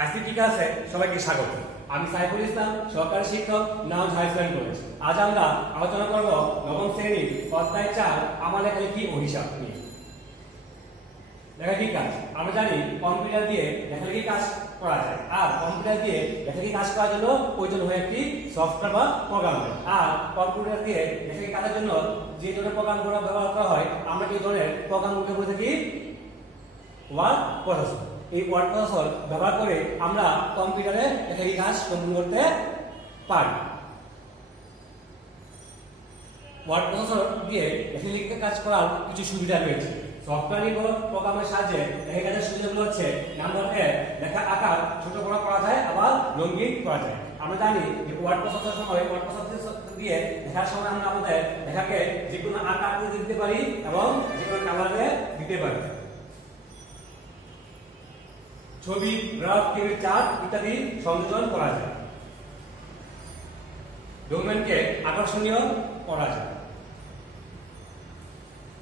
ICT ক্লাসে সবাইকে স্বাগত। আমি সাইফুল ইসলাম, সহকারী শিক্ষক, নাম হাই সেকেন্ডারি কলেজ। আজ আমরা আলোচনা করব নবম শ্রেণীর অধ্যায় 4 আমার লেখালেখি ও হিসাব নিয়ে। লেখালেখি কাজ আমরা জানি কম্পিউটার দিয়ে লেখালেখি কাজ করা যায়, আর কম্পিউটার দিয়ে লেখালেখি কাজ করার জন্য প্রয়োজন হয় একটি সফটওয়্যার বা প্রোগ্রাম। আর কম্পিউটার দিয়ে লেখালেখি কাজের জন্য যে ধরনের প্রোগ্রামগুলো ব্যবহার করা হয় আমরা এই ধরনের প্রোগ্রামগুলোকে বলে থাকি ওয়ার্ড প্রসেসর। এই ওয়ার্ড প্রসেসর ব্যবহার করে আমরা কম্পিউটারে লেখালেখি কাজ সম্পন্ন করতে পারি। ওয়ার্ড প্রসেসর দিয়ে লেখালেখি কাজ করার কিছু সুবিধা রয়েছে। সফটওয়্যার নির্ভর প্রোগ্রামের সাহায্যে লেখালেখি কাজের সুবিধাগুলো হচ্ছে নাম্বার 1, লেখা আকার ছোট বড় করা যায়, আবার রঙিন করা যায়। আমরা জানি যে ওয়ার্ড প্রসেসরের সময় ওয়ার্ড প্রসেসর দিয়ে লেখার সময় আমরা আমাদের লেখাকে যে কোনো আকার দিতে পারি এবং যে কোনো কালারে দিতে পারি। ছবি, গ্রাফ, টেবিল, চার্ট ইত্যাদি সংযোজন করা যায়। ডকুমেন্টকে আকর্ষণীয় করা যায়।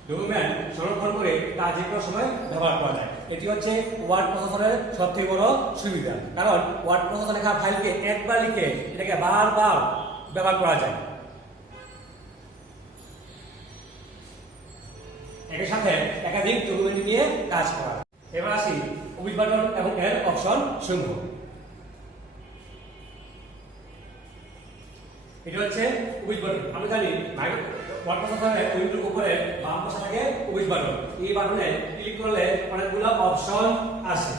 ডকুমেন্ট সংরক্ষণ করে তা যে কোনো সময় ব্যবহার করা যায়। এটি হচ্ছে ওয়ার্ড প্রসেসরের সবথেকে বড় সুবিধা, কারণ ওয়ার্ড প্রসেসর লেখা ফাইলকে একবার লিখে এটাকে বারবার ব্যবহার করা যায়। এর সাথে একাধিক ডকুমেন্ট নিয়ে কাজ করা। এবার আসি অফিস বাটন এবং এর অপশন সমূহ। এটা হচ্ছে অফিস বাটন। আমরা জানি ওয়ার্ড প্রসেসরের উইন্ডোর উপরে বাম পাশে থাকে অফিস বাটন। এই বাটনে ক্লিক করলে অনেকগুলো অপশন আসে।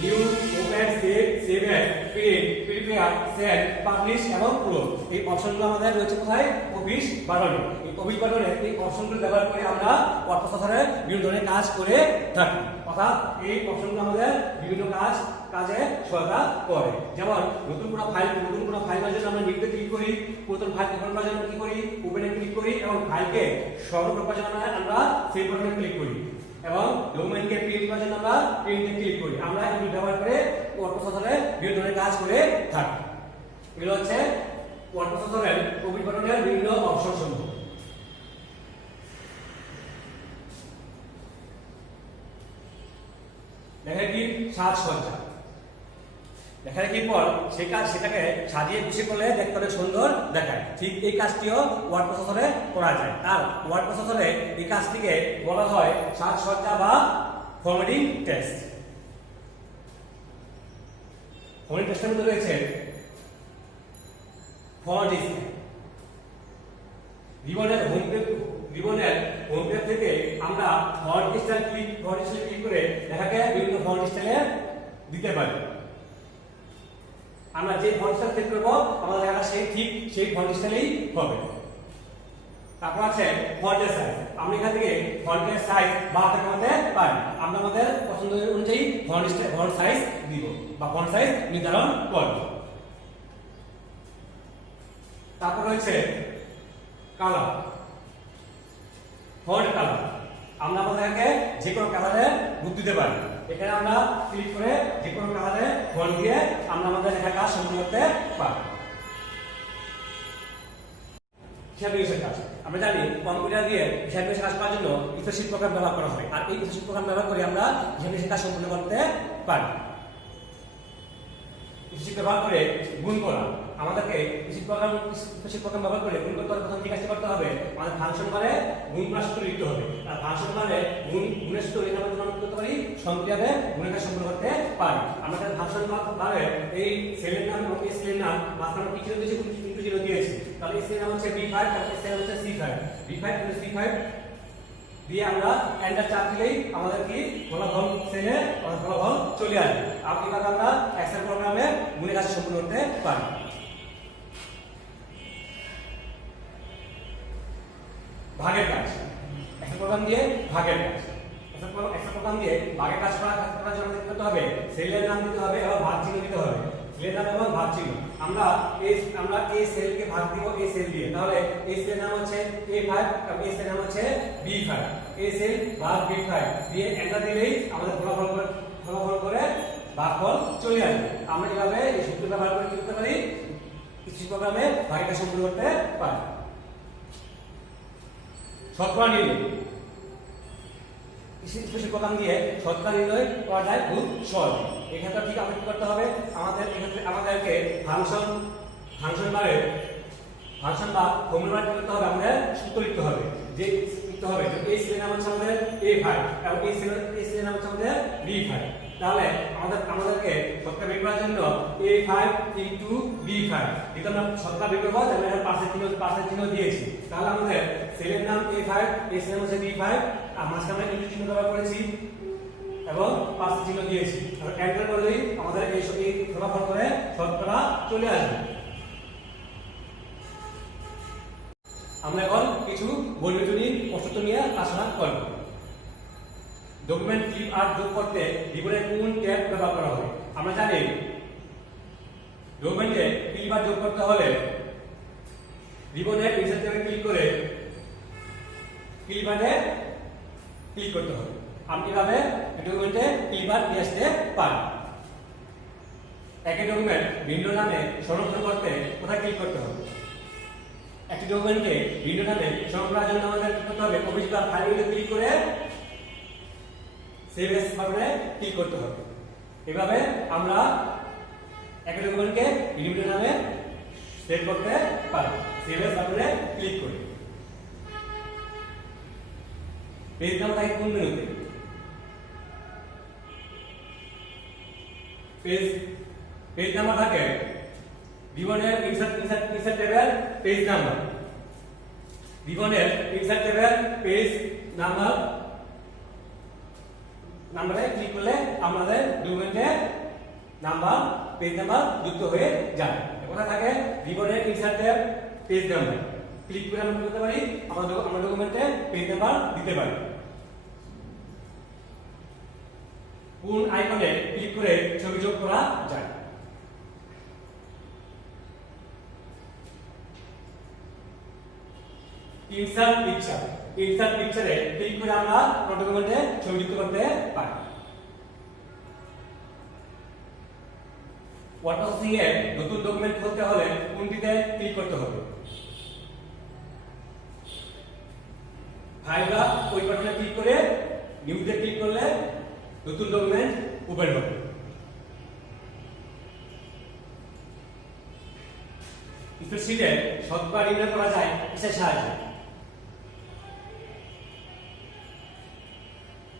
New, open, save, save age, print, prepare, send, publish এবং ক্লোজ। এই অপশনগুলো আমাদের রয়েছে কোথায়? অফিস বাটনে। এই অফিস বাটনে এই অপশনগুলো ব্যবহার করে আমরা ওয়ার্ড প্রসেসরে বিভিন্ন ধরনের কাজ করে থাকি। অর্থাৎ এই অপশনগুলো আমাদের বিভিন্ন কাজে সহায়তা করে। যেমন নতুন কোনো ফাইলের জন্য আমরা নিউতে ক্লিক করি, পুরাতন ফাইল ওপেন করার জন্য কি করি? ওপেনে ক্লিক করি, এবং ফাইলকে সংরক্ষণ করার জন্য আমরা সেভ বাটনে ক্লিক করি, এবং ডকুমেন্টকে প্রিন্ট করার জন্য আমরা প্রিন্টে ক্লিক করি। আমরা এগুলো ব্যবহার করে ওয়ার্ড প্রসেসরে বিভিন্ন ধরনের কাজ করে থাকি। এগুলো হচ্ছে ওয়ার্ড প্রসেসরের অফিস বাটনের বিভিন্ন অপশন সমূহ। লেখালেখির সাজসজ্জা। লেখালেখির পর সেটাকে সাজিয়ে গুছিয়ে করলে দেখতে অনেক সুন্দর দেখায়। ঠিক এই কাজটিও ওয়ার্ড প্রসেসরে করা যায়। আর ওয়ার্ড প্রসেসরে এই কাজটিকে বলা হয় সাজসজ্জা বা ফরম্যাটিং টেস্ট। ফরম্যাটিং টেস্টের মধ্যে রয়েছে ফন্ট ডিসপ্লে। রিবনের হোম পেজ থেকে আমরা ফন্ট স্টাইল ক্লিক করে লেখাকে বিভিন্ন ফন্ট স্টাইলে দিতে পারি। আমরা যে ফন্ট স্টাইল সেট করব আমাদের লেখাটা সেই ফন্ট স্টাইলেই হবে। তারপর আছে ফন্টের সাইজ। আমরা এখান থেকে ফন্টের সাইজ বাড়াতে কমাতে পারি। আমরা আমাদের পছন্দ অনুযায়ী ফন্ট সাইজ দিব বা ফন্ট সাইজ নির্ধারণ করব। তারপর রয়েছে কালার, ফন্ট কালার। আমরা আমাদেরকে যে কোনো কালারে রূপ দিতে পারি। এখানে আমরা ক্লিক করে যে কোনো কালারে ফন্ট দিয়ে আমরা আমাদের লেখা কাজ সম্পূর্ণ করতে পারি। হিসাব নিকাশের কাজ। আমরা জানি কম্পিউটার দিয়ে হিসাব নিকাশের কাজ করার জন্য স্প্রেডশিট প্রোগ্রাম ব্যবহার করা হয়, আর এই স্প্রেডশিট প্রোগ্রাম ব্যবহার করে আমরা হিসাব নিকাশের কাজ সম্পূর্ণ করতে পারি। স্প্রেডশিট ব্যবহার করে গুণ করা। আমাদেরকে স্প্রেডশিট প্রোগ্রাম ব্যবহার করে গুণ করতে হলে প্রথম যে কাজটি করতে হবে, আমাদের ফাংশন মানে গুণ প্লাস সূত্র লিখতে হবে। আর ফাংশন মানে গুণের সূত্র লিখে আমরা করতে পারি, সংখ্যাবে গুণের কাজ সম্পূর্ণ করতে পারি। আমাদের ফাংশন ভাবে এই সেলের নাম এবং এই সেলের নাম মাঝখানে কিছু দিয়েছি, কিন্তু জিরো দিয়েছি। তাহলে এই সেলের নাম হচ্ছে B5, আর এই সেলের হচ্ছে C5। B5 + C5 দিয়ে আমরা এন্টার চাপ দিলেই আমাদের কি ফলাফল সেলে ফলাফল চলে আসবে। আর এভাবে আমরা এক্সেল প্রোগ্রামে গুণের কাজ সম্পূর্ণ করতে পারি। ভাগের কাজ। এক্সেল প্রোগ্রাম দিয়ে ভাগের কাজ। এক্সেল প্রোগ্রাম দিয়ে ভাগের কাজ করার জন্য কি করতে হবে? সেলের নাম দিতে হবে এবং ভাগ চিহ্ন দিতে হবে। সেলের নাম এবং ভাগ চিহ্ন। আমরা এই সেলকে ভাগ দিব এই সেল দিয়ে। তাহলে এই সেলের নাম হচ্ছে A5 এবং এই সেলের নাম হচ্ছে B5। এই সেল ভাগ B5 দিয়ে এন্টার দিলেই আমাদের ফলাফল করে ভাগফল চলে আসবে। আমরা এভাবে এই সূত্র ব্যবহার করে কি করতে পারি? কিছু প্রোগ্রামে ভাগের কাজ সম্পূর্ণ করতে পারি। শতকরা নির্ণয়। স্পেশাল প্রোগ্রাম দিয়ে শতকরা নির্ণয় করা যায় খুব সহজে। এক্ষেত্রে ঠিক আমাদের কি করতে হবে, আমাদের এক্ষেত্রে আমাদেরকে ফাংশন বা ফর্মুলা করতে হবে, আমাদের সূত্র লিখতে হবে। যে লিখতে হবে এই সেলের নাম হচ্ছে আমাদের a5 এবং এই সেলের নাম হচ্ছে আমাদের b5। তাহলে আমাদেরকে শতকরা বের করার জন্য a5 ইনটু b5 এটা আমরা শতকরা বের করব, তাহলে আমরা পাশের চিহ্ন দিয়েছি। তাহলে আমাদের সেলের নাম a5, এই সেলের নাম হচ্ছে b5, আর মাঝখানে ইনটু চিহ্ন ব্যবহার করেছি এবং পাশের চিহ্ন দিয়েছি। আর এন্টার করলেই আমাদের এই ফলাফল করে শতকরা চলে আসবে। আমরা এখন কিছু বৈজ্ঞানিক প্রশ্ন নিয়ে আলোচনা করব। ডকুমেন্ট ক্লিপ আর্ট যোগ করতে রিবনের কোন ট্যাব ব্যবহার করা হয়? আমরা জানি ডকুমেন্টে ক্লিপ আর্ট যোগ করতে হলে রিবনের ইনসার্ট ট্যাবে ক্লিক করে ক্লিপ আর্টে ক্লিক করতে হবে। আমি কিভাবে ডকুমেন্টে ক্লিপ আর্ট নিয়ে আসতে পারি? একই ডকুমেন্ট ভিন্ন নামে সংরক্ষণ করতে কোথায় ক্লিক করতে হবে? একটি ডকুমেন্টকে ভিন্ন নামে সংরক্ষণ করার জন্য আমাদের কি করতে হবে? অফিস বা ফাইলে ক্লিক করে সেভ এস বাটনে ক্লিক করতে হবে। এভাবে আমরা একটি ডকুমেন্টকে ভিন্ন নামে সেভ করতে পারি। সেভ এস বাটনে ক্লিক করে পেজ নাম্বার থাকে কোন মেনুতে? পেজ নাম্বার থাকে রিবনের ইনসার্ট টেবিল পেজ নাম্বার, রিবনের ইনসার্ট টেবিল পেজ নাম্বারে ক্লিক করলে আমাদের ডকুমেন্টে পেজ নাম্বার যুক্ত হয়ে যায়। কোথায় থাকে? রিবনের insert table page number click করে আমরা করতে পারি, আমরা ডকুমেন্টে পেজ নাম্বার দিতে পারি। কোন আইকনে ক্লিক করে ছবি যোগ করা যায়? ইনসার্ট পিকচারে ক্লিক করে আমরা ডকুমেন্টে ছবি যুক্ত করতে পারি। ওয়ার্ড প্রসেসিং এ নতুন ডকুমেন্ট খুলতে হলে কোনটিতে ক্লিক করতে হবে? ফাইল বা ওই বাটনে ক্লিক করে নিউতে ক্লিক করলে নতুন ডকুমেন্ট ওপেন হবে। স্প্রেডশিটে শতকরা নির্ণয় করা যায় কিসের সাহায্যে?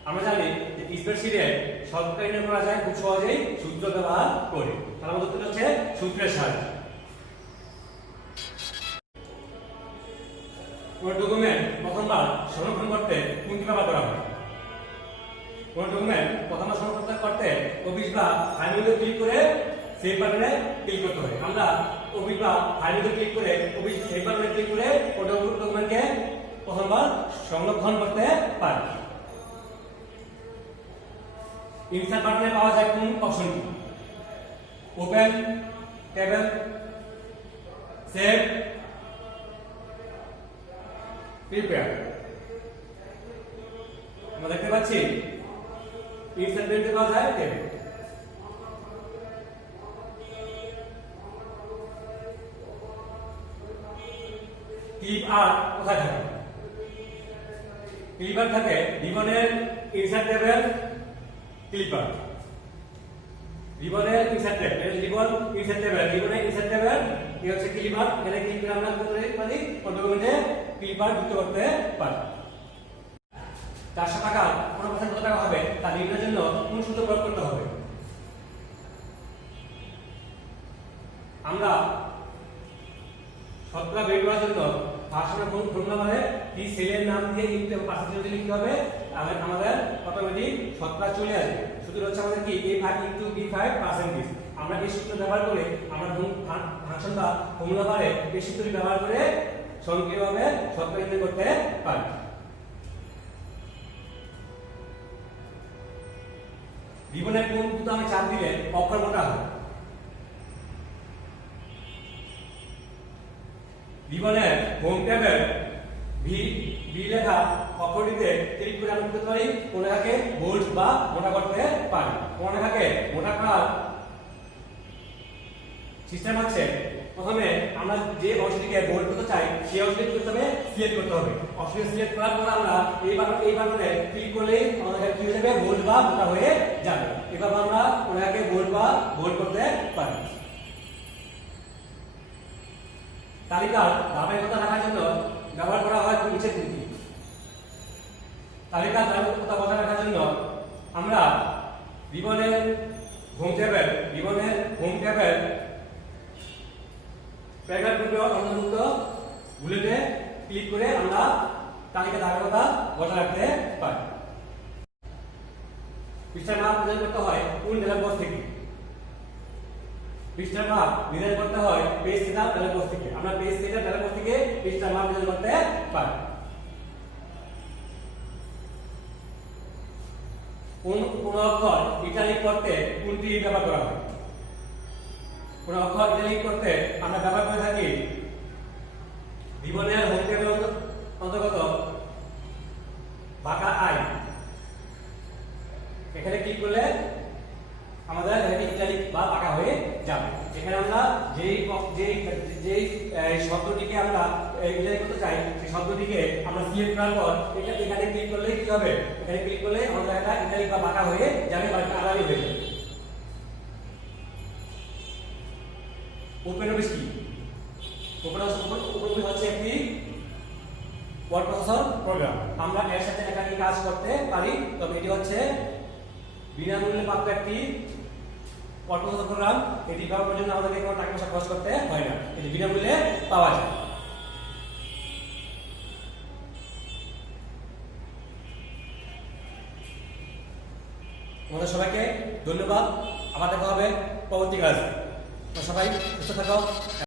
আমরা জানি যে স্প্রেডশিটে শতকরা নির্ণয় করা যায় খুব সহজেই সূত্র ব্যবহার করে। তার মধ্যে হচ্ছে সূত্রের সাহায্যে। কোন ডকুমেন্ট প্রথমবার সংরক্ষণ করতে কোনটি ব্যবহার করা হয়? কোন ডকুমেন্ট প্রথমবার সংরক্ষণ করতে অফিস বা ফাইলে ক্লিক করে সেভ বাটনে ক্লিক করতে হয়। আমরা অফিস বা ফাইলে ক্লিক করে অফিস সেভ বাটনে ক্লিক করে ওই ডকুমেন্টকে প্রথমবার সংরক্ষণ করতে পারি। ইনসার্ট বাটনে পাওয়া যায় কোন অপশনটি? Open, table, save, prepare. আমরা দেখতে পাচ্ছি ইনসার্ট বাটনে পাওয়া যায় টেবিল। ক্লিপ আর্ট কোথায় থাকে? ক্লিপ আর্ট থাকে রিবনের ইনসার্ট টেবিল ক্লিপার। রিবনের ইনসার্ট টেবিল, রিবনের ইনসার্ট টেবিল এই হচ্ছে ক্লিপার। এখানে ক্লিক করে আমরা করতে পারি ডকুমেন্টে ক্লিপার যুক্ত করতে পারি। 400 টাকা কোন পার্সেন্ট কত টাকা হবে তা নির্ণয়ের জন্য কোন সূত্র প্রয়োগ করতে হবে? আমরা শতকরা বের করার জন্য ভাষণের ফর্মুলা মানে এই সেলের নাম দিয়ে লিখতে হবে, পার্সেন্টেজ লিখতে হবে, তাহলে আমাদের অটোমেটিক শতকরা চলে আসবে। সূত্র হচ্ছে আমাদের কি a5 * b5%। আমরা এই সূত্র ব্যবহার করে আমরা ফাংশন বা ফর্মুলা পারে এই সূত্রটি ব্যবহার করে সংক্ষেপভাবে শতকরা নির্ণয় করতে পারি। রিবনের কোন বুতামে চাপ দিলে অক্ষর মোটা হয়? রিবনের হোম ট্যাবে ভি লেখা অক্ষরটিতে ক্লিক করে আমরা করতে পারি কোন লেখাকে বোল্ড বা মোটা করতে পারি। কোন লেখাকে মোটা করার সিস্টেম হচ্ছে প্রথমে আমরা যে অংশটিকে বোল্ড করতে চাই সেই অংশটি কি করতে হবে, সিলেক্ট করতে হবে। অংশটি সিলেক্ট করার পর আমরা এই বাটনে ক্লিক করলে আমাদের কি হয়ে যাবে, বোল্ড বা মোটা হয়ে যাবে। এভাবে আমরা ওনাকে বোল্ড বা বোল্ড করতে পারি। তালিকার ধারাবাহিকতা রাখার জন্য ব্যবহার করা হয় নিচের তিনটি। তালিকার ধারাবাহিকতা বজায় রাখার জন্য আমরা রিবনের হোম ট্যাবের প্যারাগ্রাফ গ্রুপে অন্তর্ভুক্ত বুলেটে ক্লিক করে আমরা তালিকার ধারাবাহিকতা বজায় রাখতে পারি। পৃষ্ঠার মাপ নির্ধারণ করতে হয় কোন ডায়লগ বক্স থেকে। পৃষ্ঠার মাপ নির্ধারণ করতে হয় পেজ সেটআপ ডায়লগ বক্স থেকে। আমরা পেজ সেটআপ ডায়লগ বক্স থেকে পৃষ্ঠার মাপ নির্ধারণ করতে পারি। কোন অক্ষর ইটালিক করতে কোনটি ব্যবহার করা হয়? কোন অক্ষর ইটালিক করতে আমরা ব্যবহার করে থাকি রিবনের হোম ট্যাবের অন্তর্গত বাঁকা আই। এখানে ক্লিক করলে আমাদের এখানে ইটালিক বা বাঁকা হয়ে যাবে। এখানে আমরা যেই শব্দটিকে আমরা ইটালিক করতে চাই সেই শব্দটিকে আমরা সিলেক্ট করার পর এখানে ক্লিক করলে কি হবে, এখানে ক্লিক করলে আমাদের এটা ইটালিক বা বাঁকা হয়ে যাবে বা আড়াআড়ি হয়ে যাবে। ওপেন অফিস কি? ওপেন অফিস হচ্ছে একটি ওয়ার্ড প্রসেসর প্রোগ্রাম। আমরা এর সাথে একাধিক কাজ করতে পারি, তবে এটি হচ্ছে বিনামূল্যে প্রাপ্ত একটি ওয়ার্ড প্রসেসর প্রোগ্রাম। এটি ব্যবহার করার জন্য আমাদেরকে কোনো টাকা পয়সা খরচ করতে হয় না, এটি বিনামূল্যে পাওয়া যায়। তোমাদের সবাইকে ধন্যবাদ। আবার দেখা হবে পরবর্তী ক্লাসে। সবাই সুস্থ থাকো।